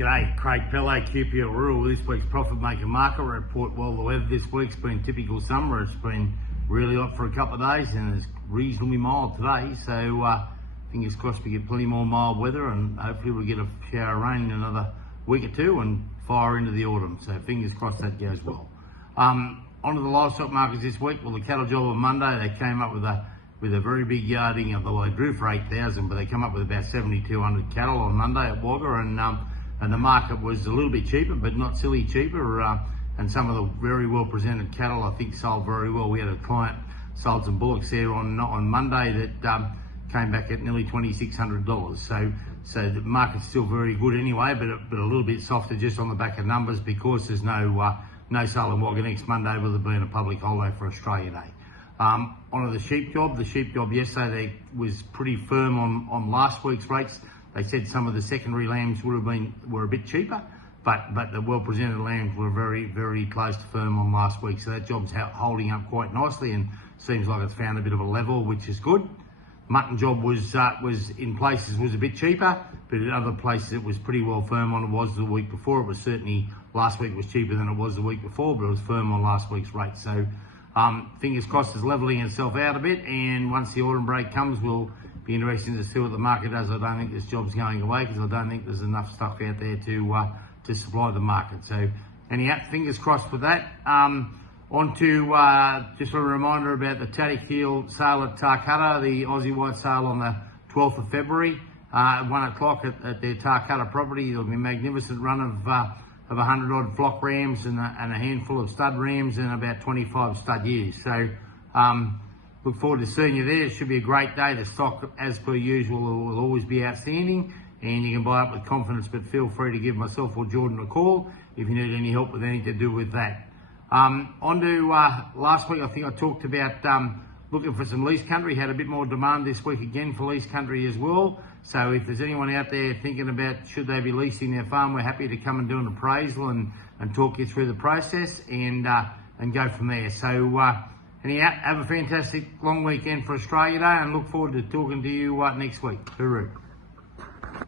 G'day, Craig Pellet, QPL Rural. This week's Profit Maker Market Report. Well, the weather this week's been typical summer. It's been really hot for a couple of days and it's reasonably mild today. So fingers crossed we get plenty more mild weather and hopefully we'll get a shower of rain in another week or two and fire into the autumn. So fingers crossed that goes well. Onto the livestock markets this week. Well, the cattle job on Monday, they came up with a very big yarding, although they drew for 8,000, but they come up with about 7,200 cattle on Monday at Wagga, and the market was a little bit cheaper, but not silly cheaper. And some of the very well presented cattle, I think, sold very well. We had a client sold some bullocks there on Monday that came back at nearly $2,600. So the market's still very good anyway, but a little bit softer just on the back of numbers because there's no sale in Wagga next Monday, with it being a public holiday for Australia Day. Onto the sheep job. The sheep job yesterday was pretty firm on last week's rates. They said some of the secondary lambs were a bit cheaper, but the well-presented lambs were very, very close to firm on last week. So that job's holding up quite nicely and seems like it's found a bit of a level, which is good. Mutton job was in places was a bit cheaper, but in other places it was pretty well firm on it was the week before. It was certainly last week was cheaper than it was the week before, but it was firm on last week's rate. So fingers crossed it's levelling itself out a bit, and once the autumn break comes, we'll be interesting to see what the market does. I don't think this job's going away because I don't think there's enough stuff out there to supply the market. So anyhow, fingers crossed for that. On to just a reminder about the Taddick Heel sale at Tarcutta, the Aussie White sale on the 12th of February at 1 o'clock at their Tarcutta property. There'll be a magnificent run of 100 odd flock rams and a handful of stud rams and about 25 stud ewes. So look forward to seeing you there. It should be a great day. The stock, as per usual, will always be outstanding and you can buy up with confidence, but feel free to give myself or Jordan a call if you need any help with anything to do with that. On to last week, I think I talked about looking for some lease country. Had a bit more demand this week again for lease country as well. So if there's anyone out there thinking about should they be leasing their farm, we're happy to come and do an appraisal and talk you through the process and go from there. So anyhow, have a fantastic long weekend for Australia Day and look forward to talking to you next week. Hooroo.